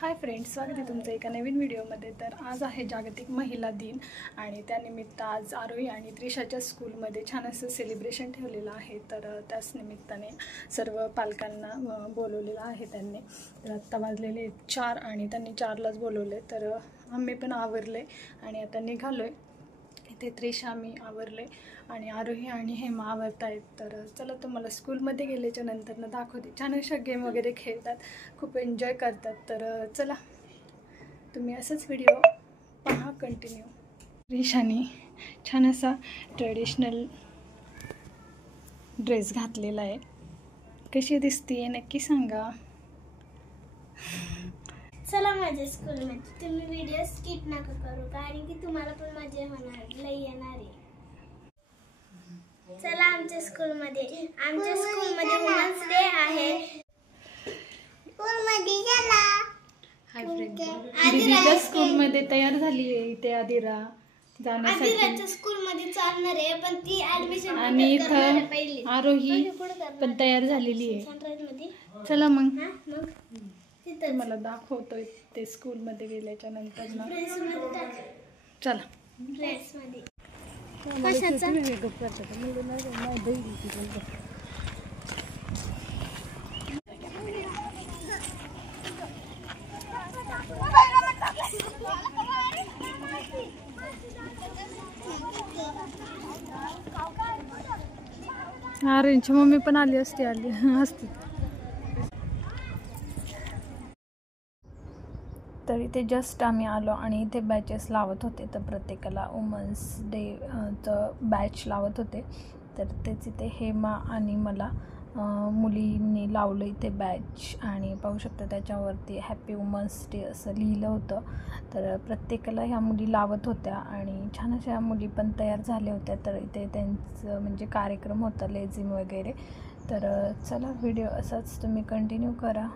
Hi friends, स्वागत आहे तुमचं एका नवीन व्हिडिओमध्ये। तर आज आहे जागतिक महिला दिन आणि त्यानिमित्त आज आरोही आणि त्रिशाच्या स्कूलमध्ये छान असं सेलिब्रेशन ठेवलेलं आहे। तर त्याच निमित्ताने सर्व पालकांना बोलवलेलं आहे त्यांनी। तर आत्ता वाजलेले 4 आणि त्यांनी 4लाच बोलवले। तर आम्ही पण आवरले आणि आता निघालो आहे। इथे त्रिशा मी आवरले आणि आरोही आणि हेमा आवरत आहेत। तर चला तुम्हाला स्कूलमध्ये गेल्याच्या नंतर दाखवते। छान अशा गेम वगैरे खेळतात, खूप एन्जॉय करतात। तर चला तुम्ही असंच व्हिडिओ पहा कंटिन्यू। त्रिशाने छान असा ट्रेडिशनल ड्रेस घातलेला आहे। कशी दिसते नक्की सांगा। चला माझ्या स्कूलमध्ये तुम्ही व्हिडिओ स्किप नका करू, कारण की तुम्हाला पण मजा होणार, लई येणार आहे। चला आमच्या स्कूलमध्ये वुमन्स डे आहे। स्कूलमध्ये चला। हाय फ्रेंड, आदिराच्या स्कूलमध्ये तयार झाली आहे। इथे आदिरा जाण्यासाठी आदिराच्या स्कूलमध्ये चालणार आहे, पण ती ऍडमिशन आणि इथं आरोही पण तयार झालेली आहे। चला मग मला दाखवतोय ते स्कूलमध्ये गेल्याच्या नंतर ना। चला ड्रेसमध्ये आर्यनची मम्मी पण आली असती तर इथे जस्ट आम्ही आलो आणि इथे बॅचेस लावत होते। तर प्रत्येकाला वुमन्स डे बॅच लावत होते। तर तेच इथे हेमा आणि मला मुलींनी लावलं इथे बॅच आणि पाहू शकता त्याच्यावरती हॅपी वुमन्स डे असं लिहिलं होतं। तर प्रत्येकाला ह्या मुली लावत होत्या आणि छान अशा मुली पण तयार झाल्या होत्या। तर इथे त्यांचं म्हणजे कार्यक्रम होता, लेझिम वगैरे। तर चला व्हिडिओ असाच तुम्ही कंटिन्यू करा।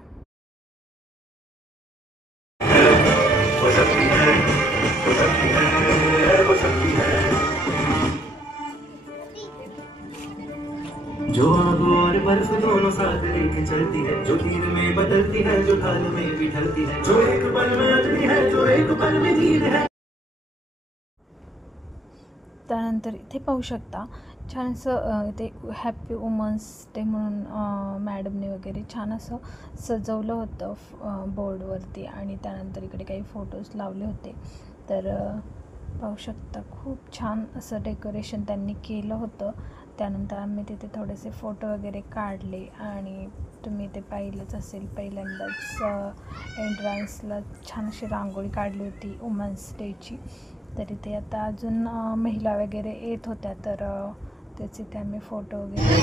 जो आग और बर्फ दोनों साथ लेके चलती है, जो तीर में बदलती है, जो ढाल में भी ढलती है, जो एक पल में अटली है, जो एक पल में जीत है। त्यानंतर इथे पाहू शकता छान असं इथे हॅपी वुमन्स डे म्हणून मॅडमने वगैरे छान असं सजवलं होतं बोर्डवरती आणि त्यानंतर इकडे काही फोटोज लावले होते। तर पाहू शकता खूप छान असं डेकोरेशन त्यांनी केलं होतं। त्यानंतर आम्ही तिथे थोडेसे फोटो वगैरे काढले आणि तुम्ही ते पाहिलंच असेल, पहिल्यांदाच एंट्रन्सला छान अशी रांगोळी काढली होती वुमन्स डेची। तर इथे आता अजून महिला वगैरे येत होत्या, तर तेच इथे आम्ही फोटो वगैरे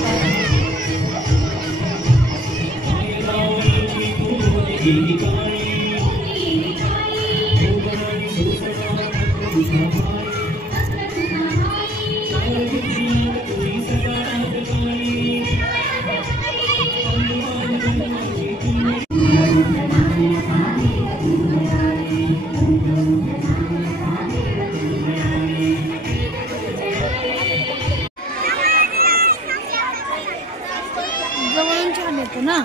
जवळून छान येतं ना।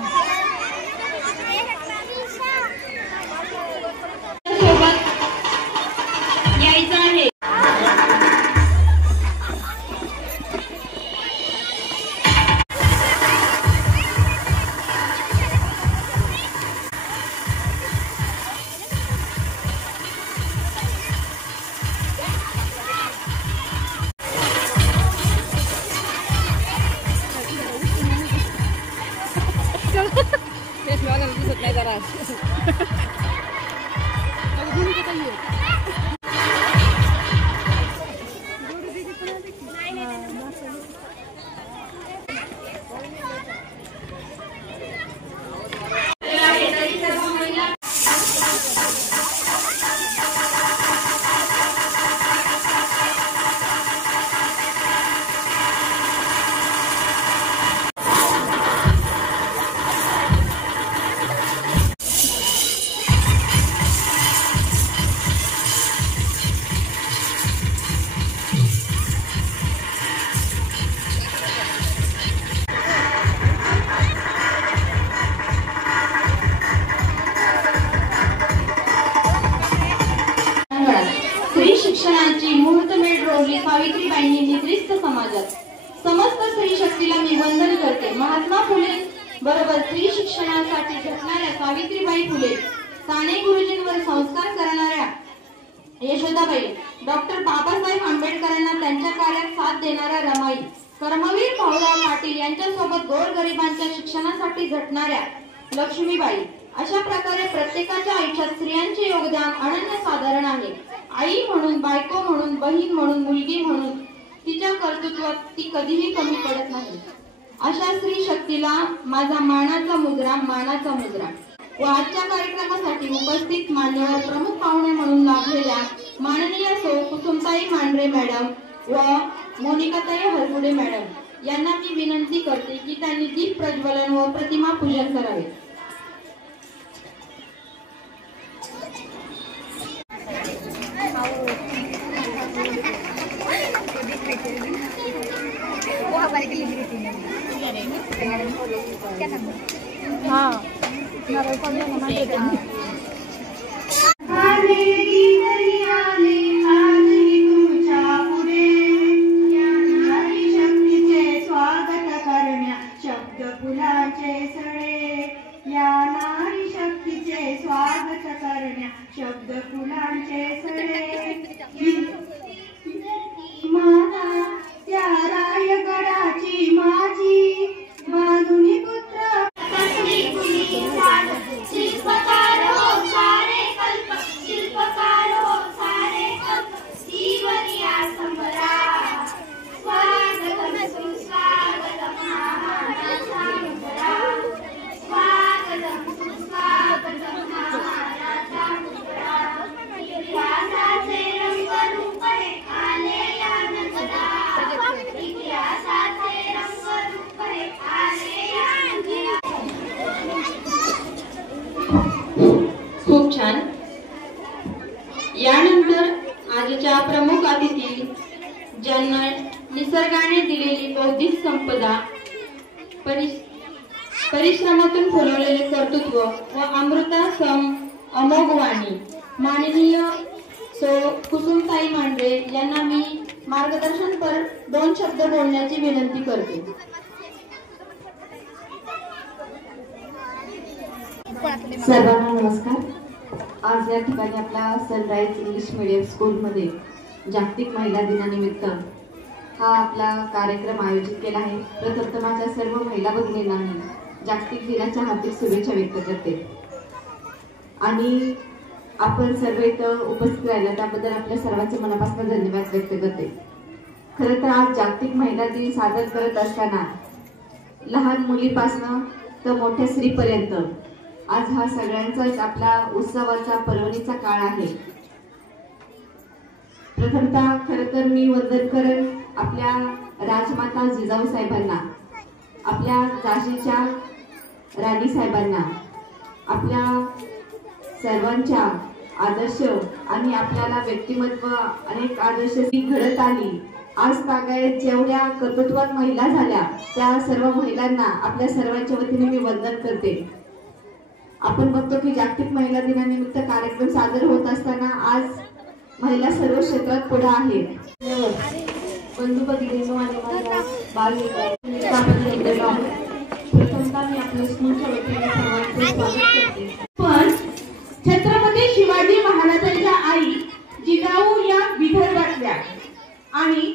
सावित्रीबाईंनी निद्रिस्त समाजात समस्त स्त्री शक्तीला मी वंदन करते. महात्मा फुले बरोबर स्त्री शिक्षणासाठी झटणाऱ्या सावित्रीबाई फुले, साने गुरुजींवर संस्कार करणाऱ्या यशोदाबाई, डॉक्टर बाबासाहेब आंबेडकरांना त्यांच्या कार्यात साथ देणाऱ्या रमाई, कर्मवीर भाऊराव पाटील यांच्यासोबत गोरगरिबांच्या शिक्षणासाठी झटणाऱ्या लक्ष्मीबाई, अशा प्रकारे प्रत्येकाच्या आयुष्यात स्त्रियांचे योगदान अनन्यसाधारण आहे. आई म्हणून, बायको म्हणून, बहीण म्हणून, मुलगी म्हणून तिच्या कर्तृत्वात ती कधीही कमी पडत नाही. अशा स्त्री शक्तीला माझा मानाचा मुजरा. व आजच्या कार्यक्रमासाठी उपस्थित मान्यवर प्रमुख पाहुणे म्हणून लाभलेल्या माननीय सौ कुसुमताई मांढरे मॅडम व मोनिकाताई हरपुडे मॅडम यांना मी विनंती करते की त्यांनी दीप प्रज्वलन व प्रतिमा पूजन करावे. शब्द फुलांचे सडे त्या रायगडाची माझी बांधुनी पुत्र शिल्पकार हो सारे कल्प, शिल्पकार हो सारे कल्प, जीवनिया संभरा. स्वागतम सुस्वागतम महाराजा मुद्रा, स्वागतम सुस्वागतम महाराजा मुद्रा. इतिहासाचे रंगरूप हे आले या नगरा, इतिहासाचे रंगरूप हे आले या नगरा. खूप छान. यानंतर आजच्या प्रमुख अतिथी, ज्यांना निसर्गाने दिलेली बौद्धिक संपदा, परिश्रमातून फुलवलेले कर्तृत्व व अमृता सम अमोघ वाणी, माननीय सौ कुसुमताई मांढरे यांना मी मार्गदर्शनपर 2 शब्द बोलण्याची विनंती करते. सर्वांना नमस्कार. आज या ठिकाणी आपल्या सनराइज इंग्लिश मीडियम स्कूलमध्ये जागतिक महिला दिनानिमित्त हा आपला कार्यक्रम आयोजित केला आहे. प्रथमतः माझ्या सर्व महिला भगिनींना मी जागतिक दिनाच्या हार्दिक शुभेच्छा व्यक्त करते आणि आपण सर्व इथं उपस्थित राहिला त्याबद्दल आपल्या सर्वांचे मनापासून धन्यवाद व्यक्त करते. खरं तर आज जागतिक महिला दिन साजरा करत असताना लहान मुलीपासून तर मोठ्या स्त्रीपर्यंत आज हा सगळ्यांचाच आपला उत्सवाचा पर्वणीचा काळ आहे. प्रथमतः खरं तर मी वंदन करेन आपल्या राजमाता जिजाऊ साहेबांना, आपल्या झाशीच्या राणी साहेबांना, आपल्या सर्वांच्या आदर्श आणि आपल्याला व्यक्तिमत्व अनेक आदर्श घडत आली. आज तागायत जेवढ्या कर्तृत्वात महिला झाल्या त्या सर्व महिलांना आपल्या सर्वांच्या वतीने मी वंदन करते. आपण बघतो की जागतिक महिला दिनानिमित्त कार्यक्रम सादर होत असताना आज महिला सर्व क्षेत्रात पुढे आहेत. बंधू भगिनींनो आणि माझ्या बालमित्रांनो, प्रथमतः मी आपल्या स्कूलच्या वतीने सर्वांचे स्वागत करते. पण छत्रपती शिवाजी महाराजांच्या आई जिजाऊ या विदर्भातल्या आणि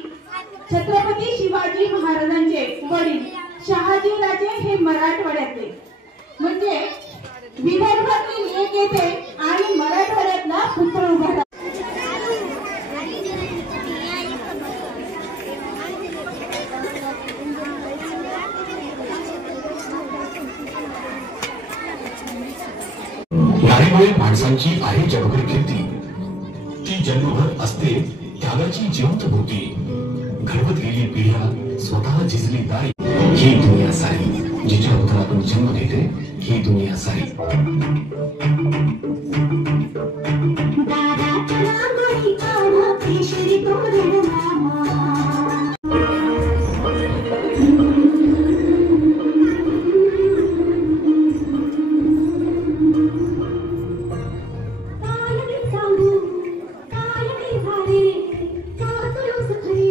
छत्रपती शिवाजी महाराजांचे वडील शहाजीराजे हे मराठवाड्यातले, म्हणजे विदर्भातील एक येते आणि मराठवाड्यातला पुत्र उभा राहतो. नारीमुळे माणसांची आहे जगभर कीर्ती, ती जन्मभर असते त्यागाची जिवंत भूती. घडवत गेली पिढ्या स्वतः झिजली दारी, ही दुनिया सारी जिच्या उदरातून जन्म घेते, ही दुनिया सारी. काय सांगू काय झाले का तुला सखी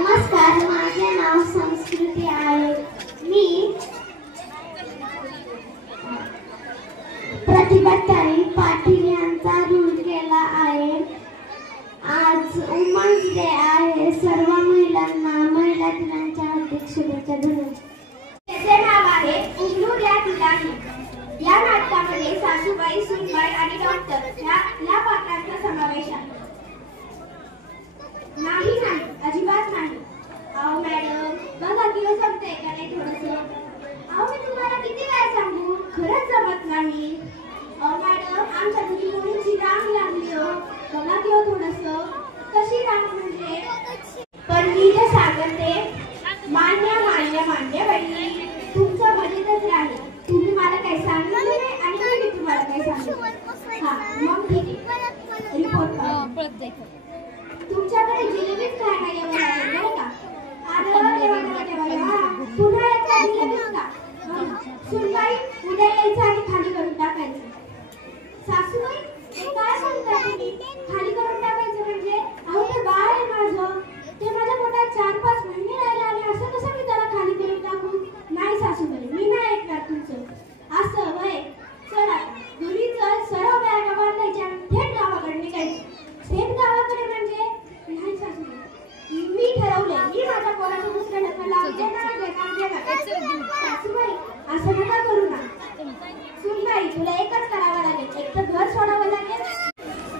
नमस्कार, माझे नाव संस्कृती आहे. मी प्रतिभाताई पाटील यांचा रूल केला आहे. आज वुमन्स डे आहे. सर्व महिलांना महिला दिनाच्या हार्दिक शुभेच्छा. धन्यवाद. त्याचे नाव आहे उगलू द्या तिलाही. या नाटकामध्ये सासूबाई, सूनबाई आणि डॉक्टर या पात्रांचा समावेश आहे. नाही नाही, अजिबात नाही. अहो मॅडम, बघा किंवा जमते का नाही थोडंसं. अहो मी तुम्हाला किती वेळा सांगू, खरंच जमत नाही. अहो मॅडम, आमच्या घरी मुलींची रांग लागली हो. बघा किंवा थोडंसं. कशी रांग म्हणजे? पण मी जे सांगते मान्य मान्य मान्य बाई, तुमचं मजेतच राहील. तुम्ही मला काही सांगितलं नाही आणि मी तुम्हाला काही सांगितलं. हा मग ठीक आहे, रिपोर्ट करा. तुमच्याकडे जिलेबीच काय नाही एवढं आहे बरं का? पुन्हा एकदा जिलेबीच का? सुनबाई, उद्या यायचं आणि खाली करून टाकायचं. सासूबाई, काय म्हणता तुम्ही? खाली करून टाकायचं म्हणजे? अहो ते बाळ आहे माझं, ते माझ्या पोटात 4-5 महिने राहिले आणि असं कसं मी त्याला खाली करून टाकू? नाही सासूबाई, मी नाही ऐकणार तुमचं. असं वय चला घरी चल, सर्व बॅगा बांधायच्या थेट गावाकडे निघायचं. थेट गावाकडे म्हणजे? नाही सासूबाई, मी ठरवले, मी माझ्या पोराचं दुसऱ्या लग्न लावून देणार. सासूबाई, असं नका करू ना. सुनबाई, तुला एकच करावं लागेल, एक तर घर सोडावं लागेल.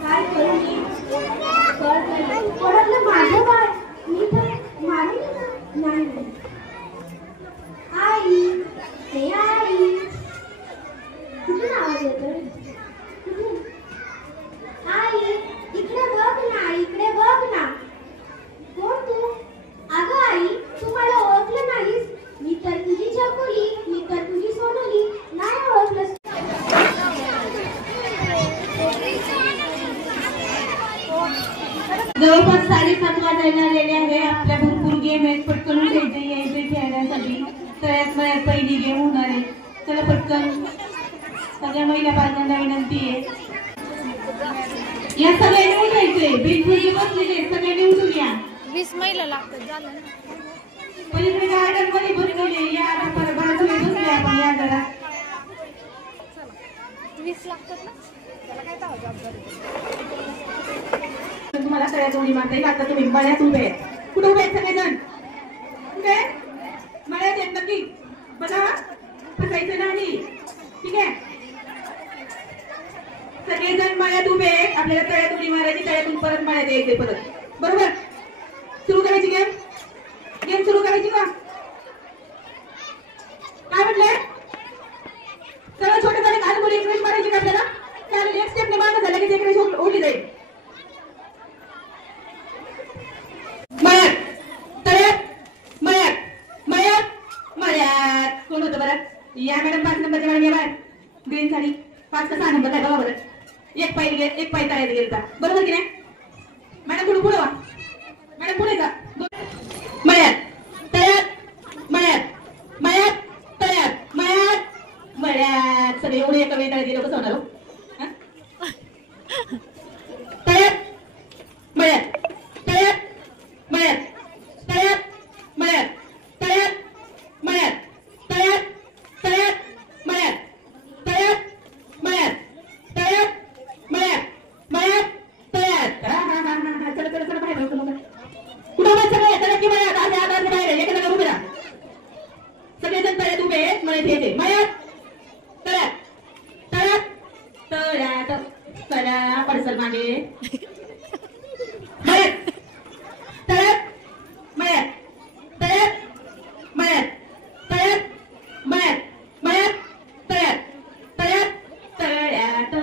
काय करू मी? पोरातलं माझं बाळ मी तर मारेल ना. नाही आई, हे आई, कुठून आवाज येतोय? आई, इकडे बघ ना, इकडे बघ ना. कोण तू? अगं आई, तू मला ओळखलं नाहीस? मी तर तुझी चकोली, मी तर तुझी सोनली. नाही ओळखलंस? जवळपास 7:30 वाजायला आलेले आहे. आपल्या भरपूर गेम आहेत, पटकन यायचे खेळण्यासाठी. तळ्यात पहिली गेम होणार आहे. चला पटकन. सगळ्या महिला पालकांना विनंती आहे, या सगळ्यांनी उठायचे. बेंचवर बसलेले सगळ्यांनी उठून या. 20 महिला लागतात. झालं ना? पलीकडे गार्डन मध्ये बसलेले या. आता बाजूला बसले आपण या जरा. 20 लागतात ना? त्याला काय जबाबदारी? तुम्हाला सगळ्या जोडी मारता येईल. आता तुम्ही मळ्यात उभे आहेत. कुठे उभे आहेत सगळेजण? कुठे मळ्यात आहेत नक्की? बघा, फसायचं नाही. ठीक आहे, सगळेजण मळ्यात उभे आहेत. आपल्याला तळ्यात उडी मारायची, तळ्यातून परत मळ्यात यायचे परत. बरोबर? सुरू करायची गेम. गेम सुरू करायची का? काय म्हटलंय? सगळं छोटे झाले खाली बोली. एक रेष मारायची का आपल्याला? चालेल, एक स्टेपने मागं झालं की एक रेष ओढली जाईल. मळ्यात, तळ्यात, मळ्यात, मळ्यात, मळ्यात. कोण होतं बरं? या मॅडम 5 नंबरच्या मॅडम या बाहेर. ग्रीन साडी 5 का 6 नंबर आहे बघा बरं. एक पाय तळ्यात गेलता. बरोबर की नाही मॅडम? पुढे वा मॅडम, पुढे जा. मळ्यात, तळ्यात, मळ्यात, मळ्यात, तळ्यात, मळ्यात, मळ्यात. सगळे एवढे एका वेळी तळ्यात गेलो कसं होणार हो? तळ्यात, मळ्यात, तळ्यात, मळ्यात, तळ्यात, मळ्यात, तळ्यात, मळ्यात, तळ्यात, तळ्यात, मळ्यात, तळ्यात, मळ्यात, तळ्यात, मळ्यात, मळ्यात, तळ्यात. चला बाहेर कुठं सगळे तळ्यात की मळ्यात? बाहेर एका जागा उभे राहा. सगळेजण तळ्यात उभे आहेत. इथे मळ्यात तळ्यात तळ्यात तळ्यात चला पडसल मागे मळ्यात तळ्यात मळ्यात तळ्यात मळ्यात तळ्यात मळ्यात मळ्यात तळ्यात तळ्यात तळ्यात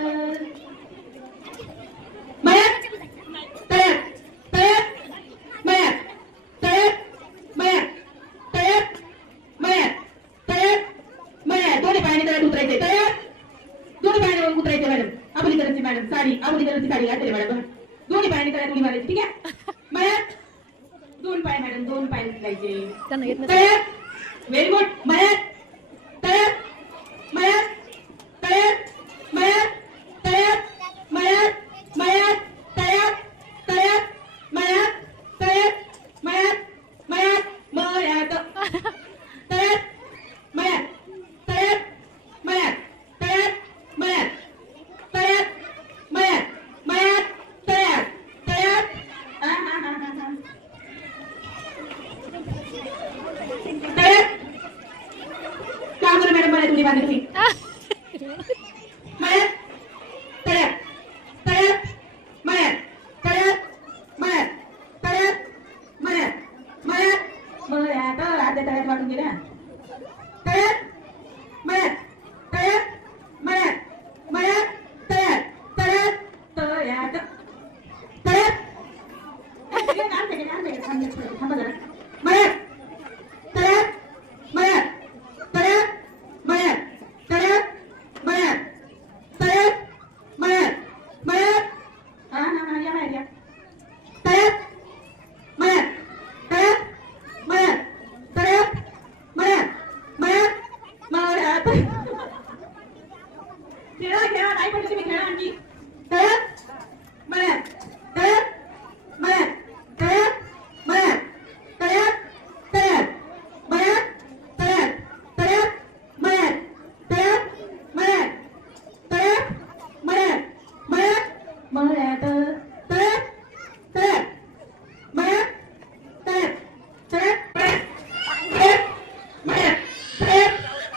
मळ्यात तळ्यात तळ्यात मळ्यात तळ्यात मळ्यात तळ्यात मळ्यात तळ्यात मळ्यात दोन्ही पायाने तळ्यात उतरायचे तळ्यात दोन्ही पायाने उतरायचे मॅडम अबोली कलरची मॅडम साडी अबोली कलरची साडी घातली मॅडम दोन्ही पायाने तळ्यात उडी मारायची ठीक आहे मळ्यात दोन पाय मॅडम दोन पाय उचलायचे तळ्यात व्हेरी गुड मळ्यात तळ्यात मळ्यात तळ्यात मळ्यात तळ्यात मळ्यात मळ्यात तळ्यात तळ्यात मळ्यात तळ्यात मळ्यात मळ्यात मळ्यात तळ्यात मळ्यात तळ्यात मळ्यात तळ्यात मळ्यात तळ्यात मळ्यात मळ्यात तळ्यात तळ्यात तळ्यात काम कर मॅडम मला तुझी बांधली मळ्यात तळ्यात तळ्यात मळ्यात तळ्यात मळ्यात तळ्यात मळ्यात मळ्यात मळ्यात अर्ध्या तळ्यात वाटून गेल्या तळ्यात मळ्यात तळ्यात मळ्यात मळ्यात तळ्यात तळ्यात तळ्यात तळ्यात थांबा जरा मळ्यात तळ्यात मळ्यात तळ्यात मळ्यात तळ्यात मळ्यात तळ्यात मळ्यात मळ्यात हा या बाहेर या तळ्यात मळ्यात तळ्यात मळ्यात तळ्यात मळ्यात मळ्यात मळ्यात खेळा खेळा नाही पडली तुम्ही खेळा आणखी तळ्यात मळ्यात तळ्यात मळ्यात तळ्यात मळ्यात तळ्यात तळ्यात मळ्यात तळ्यात तळ्यात मळ्यात तळ्यात मळ्यात तळ्यात मळ्यात मळ्यात मळ्यात तळ्यात तळ्यात मळ्यात तळ्यात तळ्यात मळ्यात तळ्यात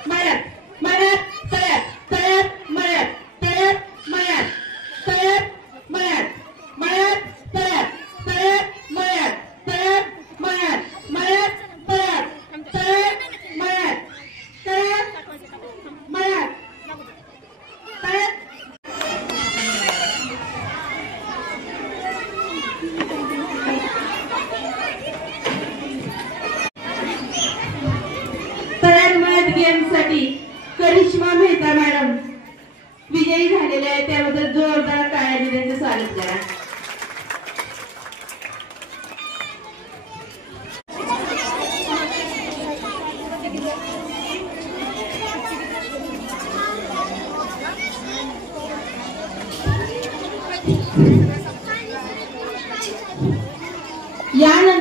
मळ्यात मळ्यात तळ्यात तळ्यात मळ्यात तळ्यात मळ्यात तळ्यात मळ्यात मळ्यात तळ्यात तळ्यात मळ्यात तळ्यात मळ्यात मळ्यात तळ्यात तळ्यात मळ्यात तळ्यात मळ्यात तळ्यात तळ्यात मळ्यात गेमसाठी करिश्मा मेहता मॅडम विजयी झालेले आहे त्याबद्दल जोरदार टाळ्यांनी त्यांचं स्वागत करा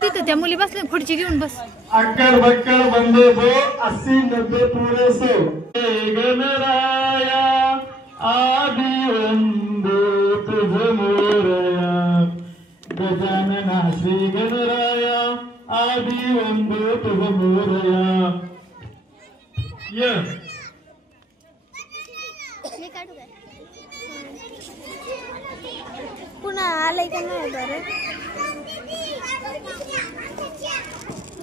तिथं त्या मुली बसल्या खुर्ची घेऊन बस अक्कल बक्कल बंदे बो 80-90 पूरे सो गणराया आदि वंदे तुझ मोरया गजानना श्री गणराया आदि वंदे तुझ मोरया पुन्हा आलंय का नाही बरं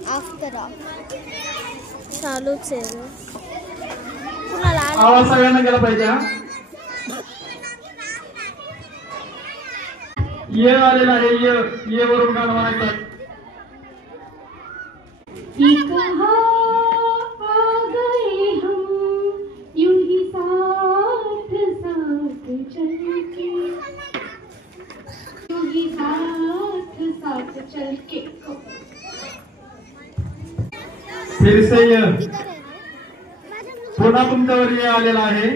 आफ्टर चालूच आहे कुणाला आवाज सगळ्यांना गेला पाहिजे ये आलेला आहे ये वरून गाणं म्हणायचं फिर से पुन्हा तुमच्यावर ये आलेला आहे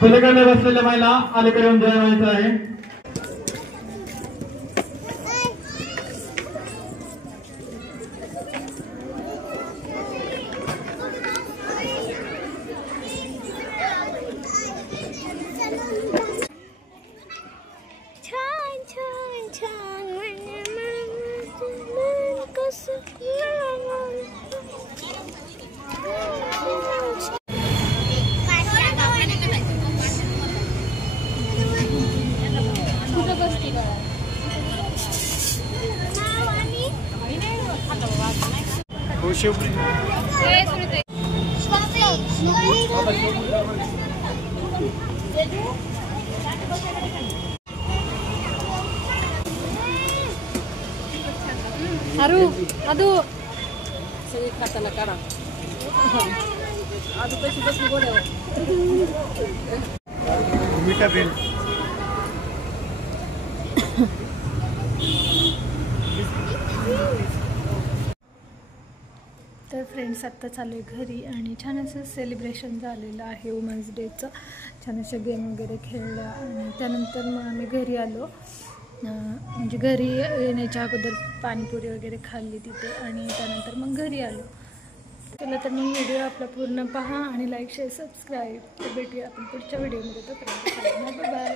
पलीकडे बसलेल्या महिला अलीकडे येऊन जय व्हायचं आहे छान अरू अदू सगळी खाताना काढा अजून कशी बसली गोड्यावर मीठा बेल तर फ्रेंड्स आत्ता चालू आहे घरी आणि छान असं सेलिब्रेशन झालेलं आहे वुमन्स डेचं. छान अशा गेम वगैरे खेळल्या आणि त्यानंतर मग आम्ही घरी आलो. म्हणजे घरी येण्याच्या अगोदर पाणीपुरी वगैरे खाल्ली तिथे आणि त्यानंतर मग घरी आलो. चला तर मग व्हिडिओ आपला पूर्ण पहा आणि लाईक शेअर सबस्क्राईब. तर भेटूया आपण पुढच्या व्हिडिओमध्ये. तोपर्यंत बाय.